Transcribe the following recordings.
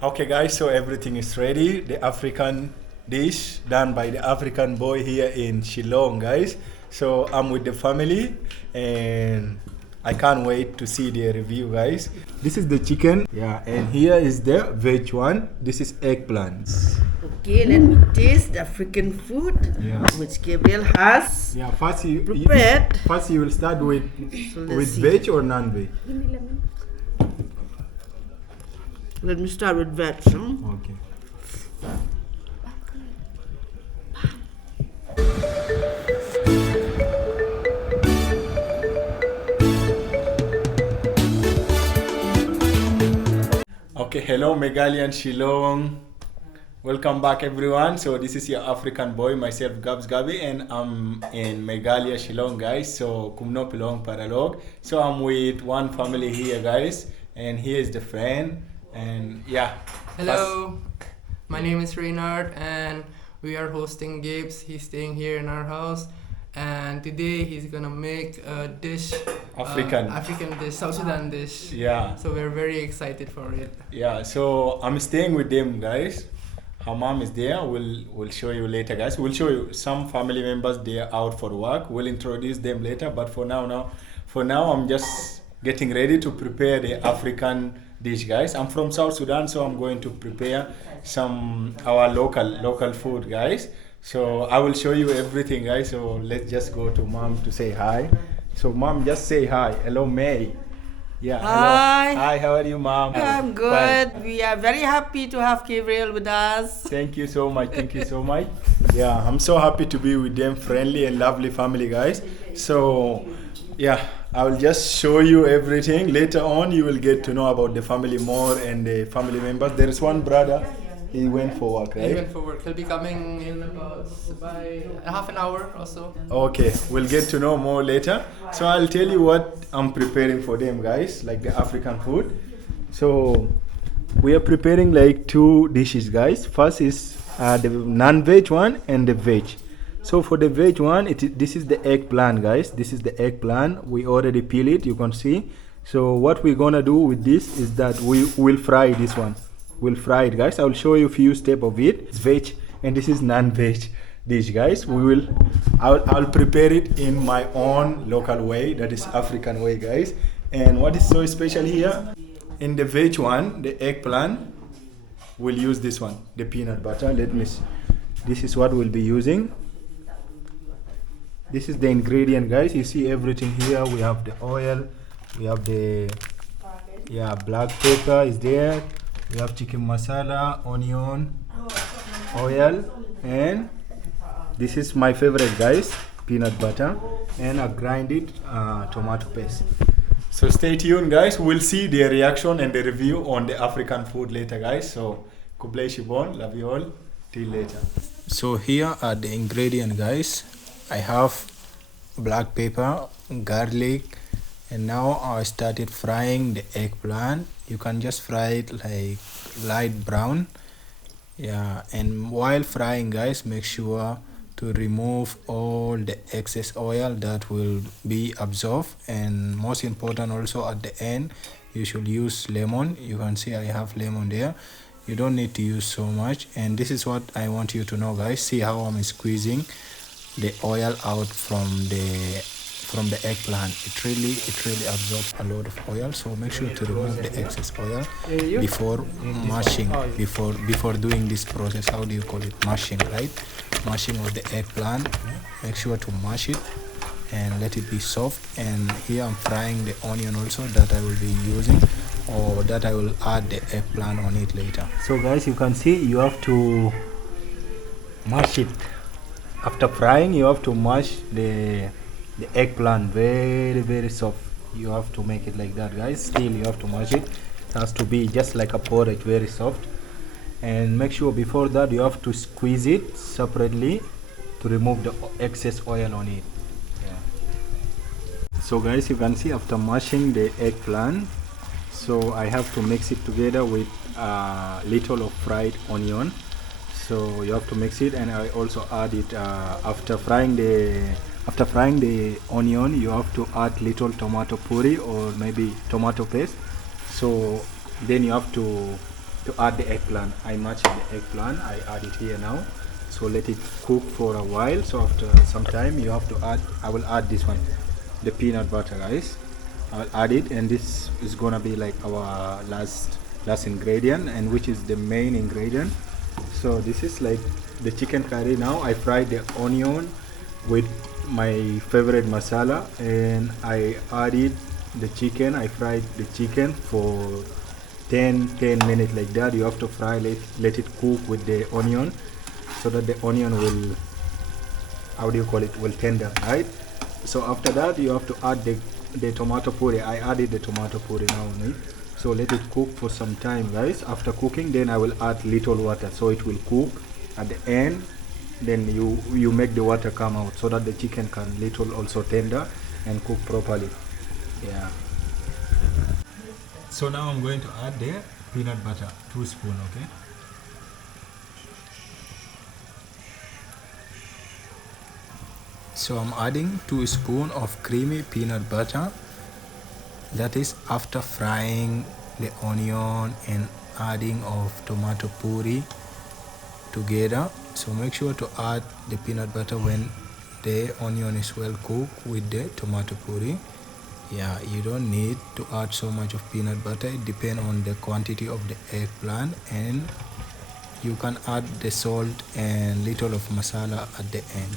Okay, guys, so everything is ready. The African dish done by the African boy here in Shillong, guys. So I'm with the family and I can't wait to see the review, guys. This is the chicken, yeah, and here is the veg one. This is eggplants. Okay, let me taste the African food, Yeah. which Gabriel has Yeah, first prepared. first you will start with let's see. veg or non-veg. Let me start with veg. Okay. Okay, hello Meghalaya and Shillong. Welcome back everyone. So this is your African boy, myself Gabs Gabi, and I'm in Meghalaya, Shillong, guys. So Kumno Pilong Paralog. So I'm with one family here, guys, and here is the friend, and yeah. Hello, my name is Reynard and we are hosting Gabs. He's staying here in our house and today he's gonna make a dish, African dish, South Sudan dish. Yeah. So we're very excited for it. Yeah, so I'm staying with them, guys. Her mom is there. We'll show you later, guys. We'll show you some family members. They are out for work. We'll introduce them later. But for now, I'm just getting ready to prepare the African dish, guys. I'm from South Sudan, so I'm going to prepare some our local food, guys. So I will show you everything, guys. So let's just go to mom to say hi. So mom, just say hi. Hello, May. Yeah. Hi. Hello. Hi. How are you, mom? I'm good. We are very happy to have Gabriel with us. Thank you so much. Thank you so much. Yeah, I'm so happy to be with them. Friendly and lovely family, guys. So, yeah, I will just show you everything. Later on, you will get to know about the family more and the family members. There is one brother. He went for work, right? He went for work. He'll be coming in about by half an hour or so. Okay, we'll get to know more later. So I'll tell you what I'm preparing for them, guys, like the African food. So we are preparing like two dishes, guys. First is the non-veg one and the veg. So for the veg one, this is the eggplant, guys. This is the eggplant. We already peel it, you can see. So what we're gonna do with this is that we will fry this one. We'll fry it, guys. I'll show you a few steps of it. It's veg and this is non-veg dish, guys. I'll prepare it in my own local way, that is African way, guys. And what is so special here, in the veg one, the eggplant, we'll use this one, the peanut butter. Let me see. This is what we'll be using. This is the ingredient, guys. You see everything here. We have the oil, we have the black pepper is there. We have chicken masala, onion, oil, and this is my favorite, guys, peanut butter, and I grind it tomato paste. So stay tuned, guys. We'll see the reaction and the review on the African food later, guys. So kublai shibon, love you all. Till later. So here are the ingredients, guys. I have black pepper, garlic, and now I started frying the eggplant. You can just fry it like light brown. Yeah, and while frying, guys, make sure to remove all the excess oil that will be absorbed. And most important also, at the end, you should use lemon. You can see I have lemon there. You don't need to use so much. And this is what I want you to know, guys. See how I'm squeezing the oil out from the eggplant. It really absorbs a lot of oil, so make sure to remove the excess oil before mashing, before doing this process. How do you call it? Mashing, right? Mashing of the eggplant. Make sure to mash it and let it be soft. And here I'm frying the onion also that I will be using, or that I will add the eggplant on it later. So guys, you can see you have to mash it. After frying, you have to mash the eggplant very soft. You have to make it like that, guys. Still you have to mash it. It has to be just like a porridge, very soft. And make sure before that you have to squeeze it separately to remove the excess oil on it. Yeah. So guys, you can see after mashing the eggplant, so I have to mix it together with a little of fried onion. So you have to mix it, and I also add it after frying the onion. You have to add little tomato puree or maybe tomato paste. So then you have to to add the eggplant. I match the eggplant. I add it here now. So let it cook for a while. So after some time, you have to add. I will add this one, the peanut butter, guys. I will add it, and this is gonna be like our last ingredient, and which is the main ingredient. So this is like the chicken curry. Now I fried the onion with my favorite masala, and I added the chicken. I fried the chicken for 10 minutes like that. You have to fry, let it cook with the onion, so that the onion will, how do you call it, will tender, right? So after that, you have to add the tomato puree. I added the tomato puree now on it. So let it cook for some time, guys. After cooking, then I will add little water, so it will cook at the end. Then you make the water come out, so that the chicken can little also tender and cook properly. Yeah. So now I'm going to add the peanut butter, 2 spoons, okay? So I'm adding 2 spoons of creamy peanut butter. That is after frying the onion and adding of tomato puree together. So make sure to add the peanut butter when the onion is well cooked with the tomato puree. Yeah, you don't need to add so much of peanut butter. It depends on the quantity of the eggplant, and you can add the salt and little of masala at the end.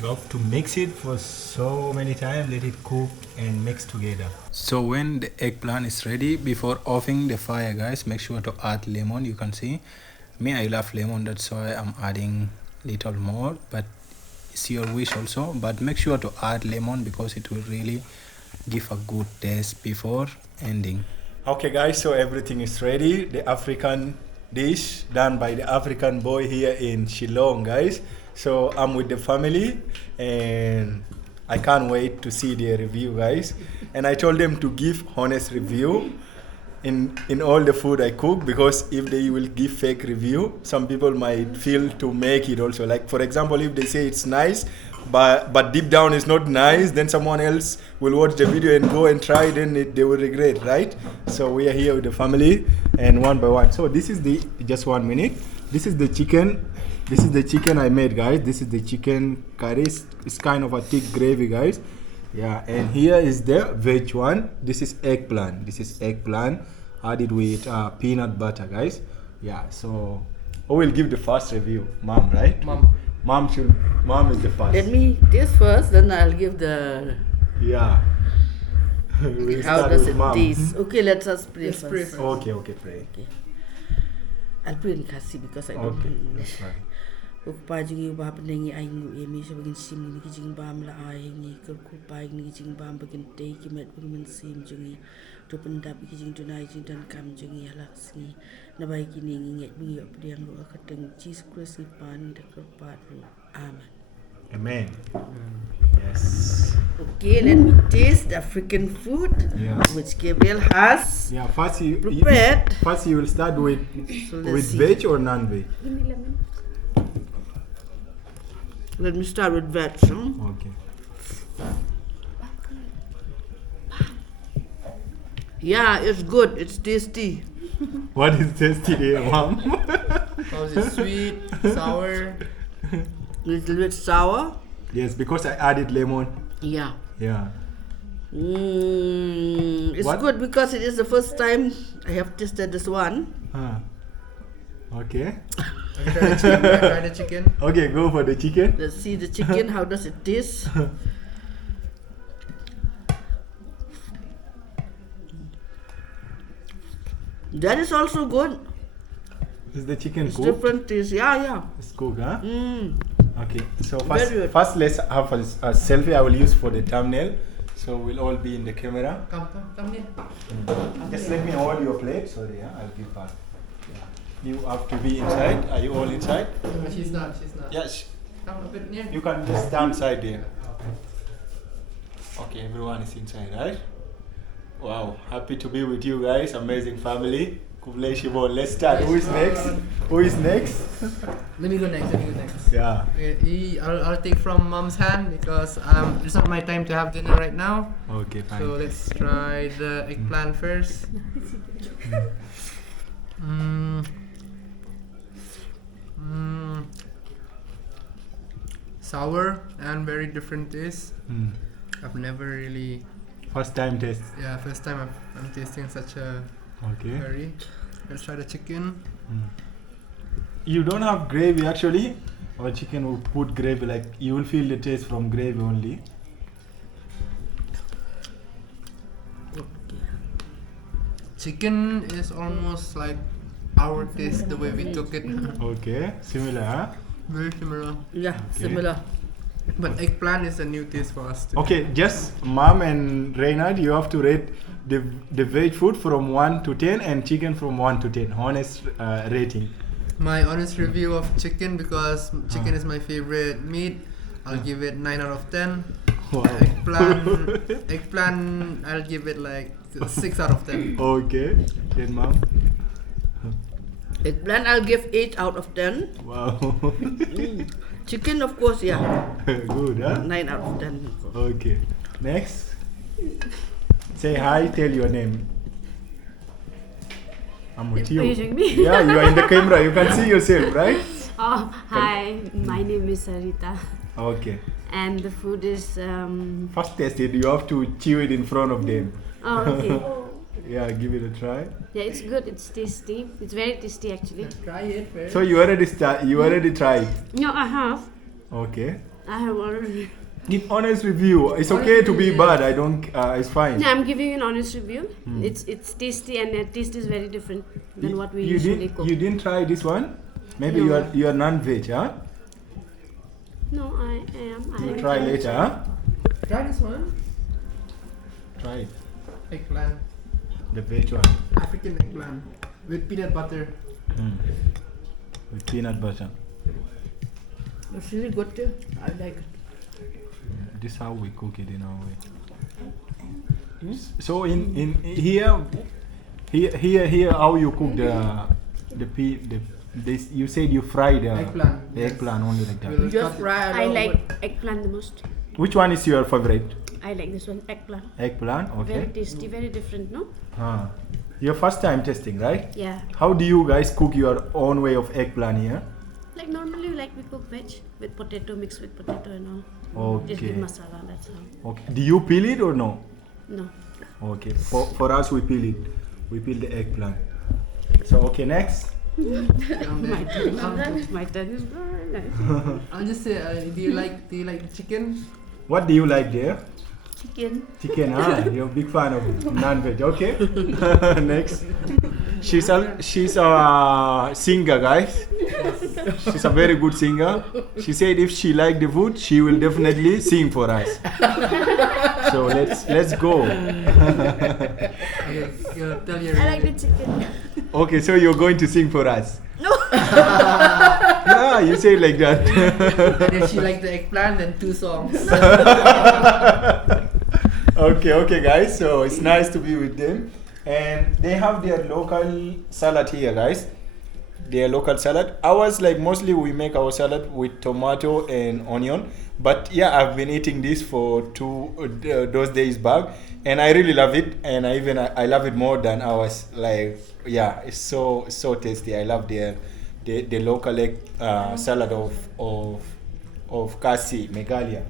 You have to mix it for so many times, let it cook and mix together. So when the eggplant is ready, before offing the fire, guys, make sure to add lemon. You can see me, I love lemon, that's why I'm adding little more, but it's your wish also. But make sure to add lemon because it will really give a good taste before ending. Okay guys, so everything is ready. The African dish done by the African boy here in Shillong, guys. So I'm with the family and I can't wait to see their review, guys. And I told them to give honest review in all the food I cook, because if they will give fake review, some people might feel to make it also. Like for example, if they say it's nice, but deep down it's not nice, then someone else will watch the video and go and try, then they will regret, right? So we are here with the family and one by one. So this is just 1 minute. This is the chicken. This is the chicken I made, guys. This is the chicken curry. It's kind of a thick gravy, guys. Yeah, and here is the veg one. This is eggplant. This is eggplant added with peanut butter, guys. Yeah, so who will give the first review? Mom, right? Mom is the first. Let me taste first, then I'll give the. Yeah. How does it taste? Okay, let us pray first. Okay, pray. Okay. I'll pray in Khasi because I don't. Okay, that's fine. Ukpajingi bapenengi aingu emi sebagin sim ni kijing bam la aingi kerkupai ni kijing bam bagin tei kimet bagin sim jingi to pendap kijing tunai jing dan kam jingi alaksi na bai kini ngi ngi opdiang lu akateng Jesus Christ pan de kerpat lu. Amen. Amen. Yes. Okay, let me taste the African food, which Gabriel has prepared. First you will start with veg or non-veg? Give me lemon. Let me start with veg. Okay. Yeah, it's good. It's tasty. What is tasty there, Mom? How is it? Sweet, sour? Little bit sour. Yes, because I added lemon. Yeah. Yeah. It's good because it is the first time I have tasted this one. Okay. Try the chicken. Okay, go for the chicken. Let's see the chicken. How does it taste? That is also good. Is the chicken It's cooked? different taste. Yeah. It's cooked, huh? Okay, so Very first let's have a selfie I will use for the thumbnail. So we'll all be in the camera. Come here. Just let me hold your plate. Sorry, I'll give back. You have to be inside. Are you all inside? She's not. Yes. Come a bit near. You can just stand side there. Okay, everyone is inside, right? Wow, happy to be with you guys. Amazing family. Let's start. Who is next? Let me go next. Yeah. Okay, I'll take from Mom's hand because it's not my time to have dinner right now. Okay, fine. So let's try the eggplant first. Mm, mm, sour and very different taste. Mm. I've never really. First time taste. Yeah, first time I'm tasting such a Okay. curry. Let's try the chicken. Mm. You don't have gravy actually, or chicken will put gravy, like you will feel the taste from gravy only. Chicken is almost like our taste, the way we cook it. Okay, similar, huh? Very similar. Yeah, Okay. similar. But eggplant is a new taste for us today. Okay, just Mom and Reynard, you have to rate the veg food from 1 to 10 and chicken from 1 to 10. Honest rating. My honest review of chicken, because chicken is my favorite meat, I'll give it 9 out of 10. Wow. Eggplant, I'll give it like 6 out of 10. Okay, then Mom. Eggplant, I'll give 8 out of 10. Wow. Chicken, of course, yeah. Good, huh? 9 out of 10. Okay. Next. Say hi, tell your name. I'm with you. Are you showing me? Yeah, you are in the camera. You can see yourself, right? Oh, hi. My name is Sarita, Okay. and the food is. First test it. You have to chew it in front of them. Oh, okay. Yeah, give it a try. Yeah, it's good. It's tasty. It's very tasty, actually. Try it first. So you already tried. No, I have. Okay. I have already. Give honest review. It's okay to be bad. I don't. It's fine. Yeah, I'm giving you an honest review. It's tasty, and the taste is very different than what we usually cook. You didn't try this one? Maybe No. you are non-veg, huh? No, I am. I You am. try later, huh? Try this one. Try it. Eggplant. The veg one. African eggplant with peanut butter. With peanut butter. It's really good too. I like it. This is how we cook it in our way. So in here how you cook this, you said you fry the Eggplant, the yes. eggplant only like that. We'll Just cut- fry I along like with- eggplant the most. Which one is your favorite? I like this one, eggplant. Eggplant, Very okay. tasty, very different, no? Your first time testing, right? Yeah. How do you guys cook your own way of eggplant here? Like normally, like we cook veg with potato, mixed with potato and all. Just with Okay. masala, that's all. Okay. Do you peel it or no? No. Okay. For us we peel it. We peel the eggplant. So okay, next. My turn is very nice. I'll just say, do you like the chicken? What do you like there? Chicken. Chicken, you're a big fan of non-veg. Okay. Next. She's a singer, guys. She's a very good singer. She said if she liked the food, she will definitely sing for us. So let's go. Okay, tell your. I like the chicken. Okay, so you're going to sing for us. No. Yeah, you say it like that. And if she liked the eggplant, then 2 songs. Okay, guys. So it's nice to be with them, and they have their local salad here, guys. Their local salad. Ours, like mostly, we make our salad with tomato and onion. But yeah, I've been eating this for those days back, and I really love it. And I love it more than ours. Like yeah, it's so tasty. I love the local salad of Khasi, Meghalaya.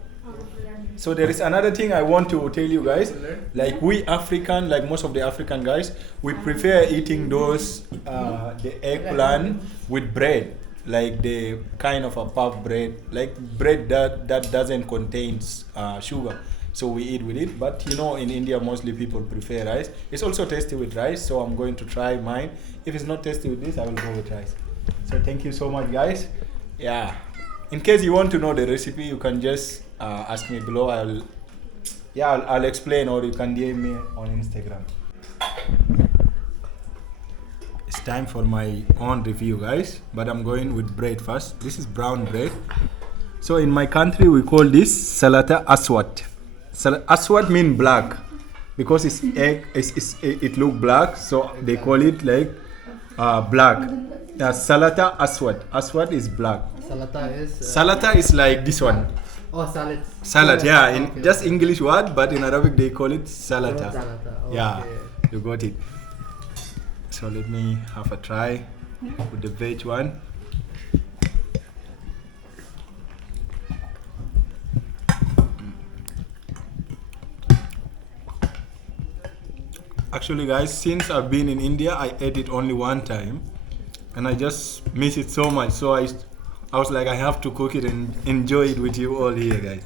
So there is another thing I want to tell you guys. Like we African, like most of the African guys, we prefer eating those the eggplant with bread, like the kind of a puff bread, like bread that doesn't contain sugar. So we eat with it. But you know, in India, mostly people prefer rice. It's also tasty with rice. So I'm going to try mine. If it's not tasty with this, I will go with rice. So thank you so much, guys. Yeah. In case you want to know the recipe, you can just ask me below. I'll explain, or you can DM me on Instagram. It's time for my own review, guys, but I'm going with bread first. This is brown bread. So in my country we call this salata aswat. Aswat means black because it's egg. It look black, so they call it like black. Salata aswat. Aswat is black. Salata is like this one. Oh, salad. Salad, yeah. In Okay. just English word, but in Arabic they call it salata. Salata. Okay. Yeah, you got it. So let me have a try with the veg one. Actually guys, since I've been in India, I ate it only one time and I just miss it so much. So I was like, I have to cook it and enjoy it with you all here, guys.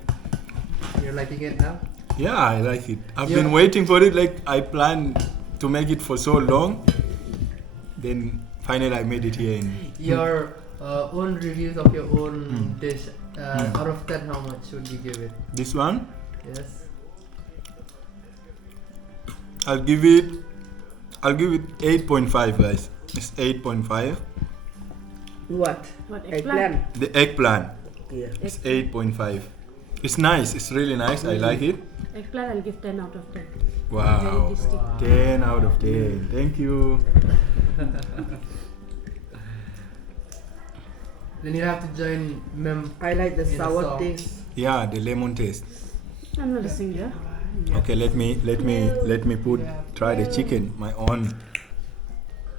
You're liking it now? Yeah, I like it. I've been waiting for it. Like I planned to make it for so long. Then finally I made it here. Your own reviews of your own dish. Out of 10, how much would you give it? This one? Yes. I'll give it 8.5, guys. It's 8.5. What? What, Eggplant? The eggplant. Yeah. It's 8.5. It's nice. It's really nice. I like it. Eggplant, I'll give 10 out of 10. Wow. Very tasty. 10 out of 10. Thank you. Then you have to join Mem. I like the In a sour song. taste. Yeah, the lemon taste. I'm not a singer. Okay, let me try the chicken, my own.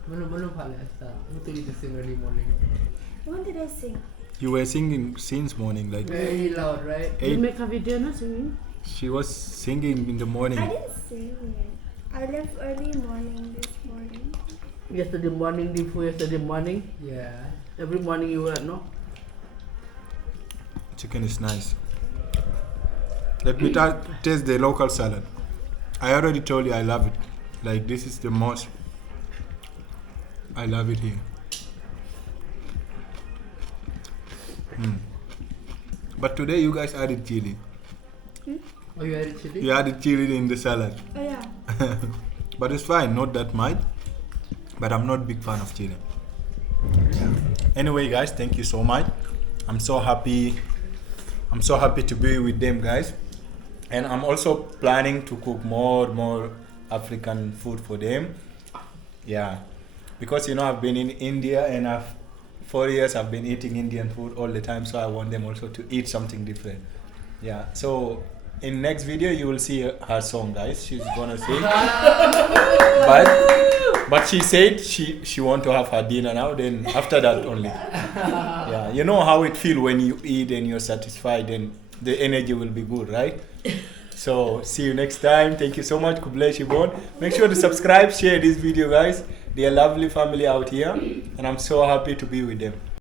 Mana pala esta. Mutuloy to sing early morning. When did I sing? You were singing since morning, like Very loud, right? You 8. make a video, no, singing? She was singing in the morning. I didn't sing. I left early morning this morning. Yesterday morning, before yesterday morning. Yeah. Every morning you were, no? Chicken is nice. Let me taste the local salad. I already told you I love it. Like this is the most. I love it here. But today you guys added chili. Oh, you added chili? You added chili in the salad. Oh yeah. But it's fine, not that much. But I'm not big fan of chili. Yeah. Anyway, guys, thank you so much. I'm so happy to be with them, guys. And I'm also planning to cook more African food for them. Yeah. Because I've been in India and 4 years I've been eating Indian food all the time, so I want them also to eat something different. Yeah. So in next video you will see her song, guys. She's gonna sing. But she said she want to have her dinner now, then after that only. Yeah, you know how it feel when you eat and you're satisfied and the energy will be good, right? So see you next time. Thank you so much. Kublai Shibon. Make sure to subscribe, share this video, guys. They are a lovely family out here and I'm so happy to be with them.